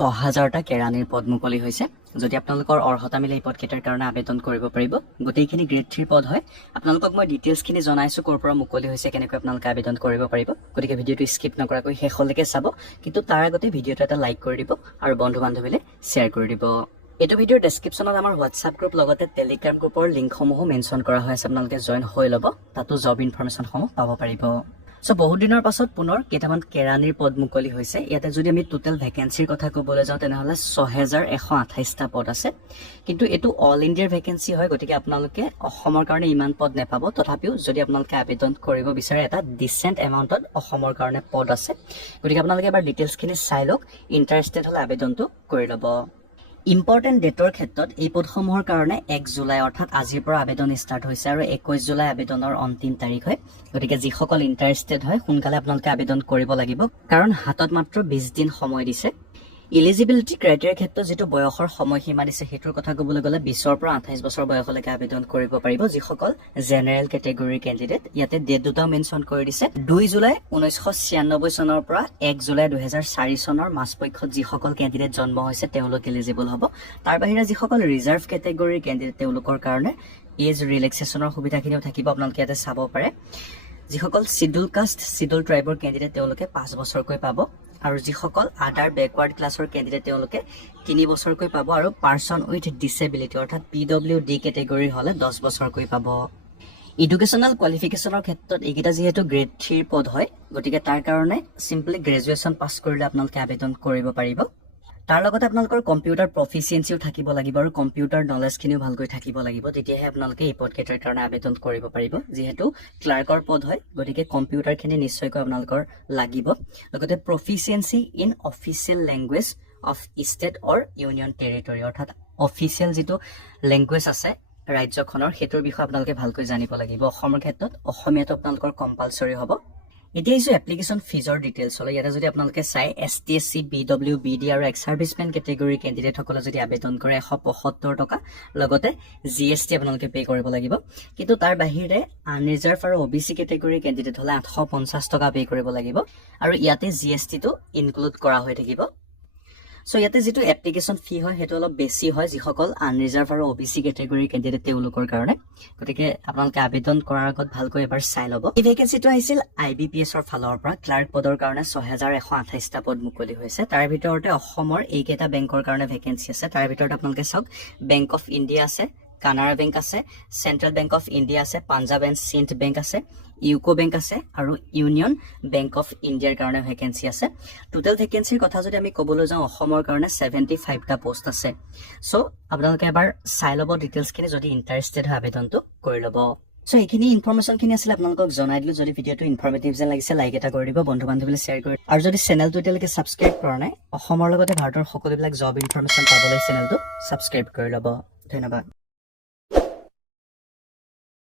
6000টা কেৰাণীৰ পদ মুকলি হৈছে। যদি আপোনালোকৰ অৰ্হতা মিলে এই পদকেইটাৰ কাৰণে আবেদন কৰিব পাৰিব। গোটেইখিনি গ্ৰেড 3 পদ হয়। আপোনালোকক মই ডিটেইলছখিনি জনাইছো ক'ৰ পৰা মুকলি হৈছে, কেনেকৈ আপোনালোকে আবেদন কৰিব পাৰিব। গতিকে ভিডিঅ'টো স্কিপ নকৰাকৈ শেষলৈকে চাব। কিন্তু তাৰ আগতে ভিডিঅ'টো এটা লাইক কৰি দিব আৰু বন্ধু বান্ধৱীলৈ শ্বেয়াৰ কৰি দিব। এইটো ভিডিঅ'ৰ ডেছক্ৰিপশ্যনত আমাৰ হোৱাটছআপ গ্ৰুপ লগতে টেলিগ্ৰাম গ্ৰুপৰ লিংকসমূহো মেনশ্যন কৰা হৈ আছে। আপোনালোকে জইন হৈ ল'ব, তাতো জব ইনফৰমেশ্যনসমূহ পাব পাৰিব। সো বহুত দিনৰ পাছত পুনৰ কেইটামান কেৰাণীৰ পদ মুকলি হৈছে। ইয়াতে যদি আমি টোটেল ভেকেঞ্চিৰ কথা ক'বলৈ যাওঁ তেনেহ'লে 6128টা পদ আছে। কিন্তু এইটো অল ইণ্ডিয়াৰ ভেকেঞ্চি হয়, গতিকে আপোনালোকে অসমৰ কাৰণে ইমান পদ নাপাব। তথাপিও যদি আপোনালোকে আবেদন কৰিব বিচাৰে এটা ডিচেণ্ট এমাউণ্টত অসমৰ কাৰণে পদ আছে। গতিকে আপোনালোকে এবাৰ ডিটেইলছখিনি চাই লওক, ইণ্টাৰেষ্টেড হ'লে আবেদনটো কৰি ল'ব। ইম্পৰ্টেণ্ট ডেটৰ ক্ষেত্ৰত এই পদসমূহৰ কাৰণে 1 জুলাই অৰ্থাৎ আজিৰ পৰা আবেদন ষ্টাৰ্ট হৈছে আৰু 21 জুলাই আবেদনৰ অন্তিম তাৰিখ হয়। গতিকে যিসকল ইণ্টাৰেষ্টেড হয় সোনকালে আপোনালোকে আবেদন কৰিব লাগিব, কাৰণ হাতত মাত্ৰ 20 দিন সময় দিছে। ইলিজিবিলিটি ক্ৰাইটেৰিয়াৰ ক্ষেত্ৰত যিটো বয়সৰ সময়সীমা দিছে সেইটোৰ কথা ক'বলৈ গ'লে 20ৰ পৰা 28 বছৰ বয়সলৈকে আবেদন কৰিব পাৰিব যিসকল জেনেৰেল কেটেগৰীৰ কেণ্ডিডেট। ইয়াতে ডেট দুটাও মেনশ্যন কৰি দিছে, 2 জুলাই 1996 চনৰ পৰা 1 জুলাই 2004 চনৰ মাজপক্ষত যিসকল কেণ্ডিডেট জন্ম হৈছে তেওঁলোক এলিজিবল হ'ব। তাৰ বাহিৰে যিসকল ৰিজাৰ্ভ কেটেগৰীৰ কেণ্ডিডেট তেওঁলোকৰ কাৰণে এজ ৰিলেক্সেশ্যনৰ সুবিধাখিনিও থাকিব, আপোনালোকে ইয়াতে চাব পাৰে। যিসকল চিডুল কাষ্ট চিডুল ট্ৰাইবৰ কেণ্ডিডেট তেওঁলোকে 5 বছৰকৈ পাব, আৰু যিসকল আদাৰ বেকৱাৰ্ড ক্লাছৰ কেণ্ডিডেট তেওঁলোকে 3 বছৰকৈ পাব, আৰু পাৰ্চন উইথ ডিছেবিলিটি অৰ্থাৎ PWD কেটেগৰীৰ হ'লে 10 বছৰকৈ পাব। এডুকেশ্যনেল কোৱালিফিকেশ্যনৰ ক্ষেত্ৰত এইকেইটা যিহেতু গ্ৰেড 3 পদ হয়, গতিকে তাৰ কাৰণে চিম্পলি গ্ৰেজুৱেশ্যন পাছ কৰিলে আপোনালোকে আবেদন কৰিব পাৰিব। তাৰ লগতে আপোনালোকৰ কম্পিউটাৰ প্ৰফিচিয়েঞ্চিও থাকিব লাগিব আৰু কম্পিউটাৰ নলেজখিনিও ভালকৈ থাকিব লাগিব, তেতিয়াহে আপোনালোকে এই পদকেইটাৰ কাৰণে আবেদন কৰিব পাৰিব। যিহেতু ক্লাৰ্কৰ পদ হয়, গতিকে কম্পিউটাৰখিনি নিশ্চয়কৈ আপোনালোকৰ লাগিব। লগতে proficiency in official language of state or union territory অৰ্থাৎ অফিচিয়েল যিটো লেংগুৱেজ আছে ৰাজ্যখনৰ সেইটোৰ বিষয়ে আপোনালোকে ভালকৈ জানিব লাগিব। অসমৰ ক্ষেত্ৰত অসমীয়াটো আপোনালোকৰ কম্পালচৰি হ'ব। এতিয়া আহিছোঁ এপ্লিকেশ্যন ফিজৰ ডিটেইলছলৈ। ইয়াতে যদি আপোনালোকে চাই ST SC BW BD আৰু এক্স চাৰ্ভিচমেন কেটেগৰীৰ কেণ্ডিডেটসকলে যদি আবেদন কৰে 175 টকা, লগতে GST আপোনালোকে পে' কৰিব লাগিব। কিন্তু তাৰ বাহিৰে আনৰিজাৰ্ভ আৰু OBC কেটেগৰীৰ কেণ্ডিডেট হ'লে 850 টকা পে' কৰিব লাগিব, আৰু ইয়াতে GSTটো ইনক্লুড কৰা হৈ থাকিব। সো ইয়াতে যিটো এপ্লিকেশ্যন ফি হয় সেইটো অলপ বেছি হয় যিসকল আনৰিজাৰ্ভ আৰু OBC কেটেগৰীৰ কেণ্ডিডেট তেওঁলোকৰ কাৰণে। গতিকে আপোনালোকে আবেদন কৰাৰ আগত ভালকৈ এবাৰ চাই ল'ব। এই ভেকেঞ্চিটো আহিছিল IBPSৰ ফালৰ পৰা। ক্লাৰ্ক পদৰ কাৰণে 6128টা পদ মুকলি হৈছে। তাৰ ভিতৰতে অসমৰ এইকেইটা বেংকৰ কাৰণে ভেকেঞ্চি আছে। তাৰ ভিতৰত আপোনালোকে চাওক, বেংক অফ ইণ্ডিয়া আছে, কানাড়া বেংক আছে, চেণ্ট্ৰেল বেংক অফ ইণ্ডিয়া আছে, পাঞ্জাৱ এণ্ড সিন্ধ বেংক আছে, ইউকো বেংক আছে, আৰু ইউনিয়ন বেংক অফ ইণ্ডিয়াৰ কাৰণে ভেকেঞ্চি আছে। টোটেল ভেকেঞ্চিৰ কথা যদি আমি ক'বলৈ যাওঁ অসমৰ কাৰণে 75টা পোষ্ট আছে। সো আপোনালোকে এবাৰ চাই ল'ব ডিটেইলছখিনি, যদি ইণ্টাৰেষ্টেড হয় আবেদনটো কৰি ল'ব। সো এইখিনি ইনফৰমেশ্যনখিনি আছিলে আপোনালোকক জনাই দিলোঁ। যদি ভিডিঅ'টো ইনফৰমেটিভ যেন লাগিছে লাইক এটা কৰি দিব, বন্ধু বান্ধৱীলৈ শ্বেয়াৰ কৰি, আৰু যদি চেনেলটো এতিয়ালৈকে ছাবস্ক্ৰাইব কৰা নাই, অসমৰ লগতে ভাৰতৰ সকলোবিলাক জব ইনফৰমেশ্যন পাবলৈ চেনেলটো ছাবস্ক্ৰাইব কৰি ল'ব। ধন্যবাদ।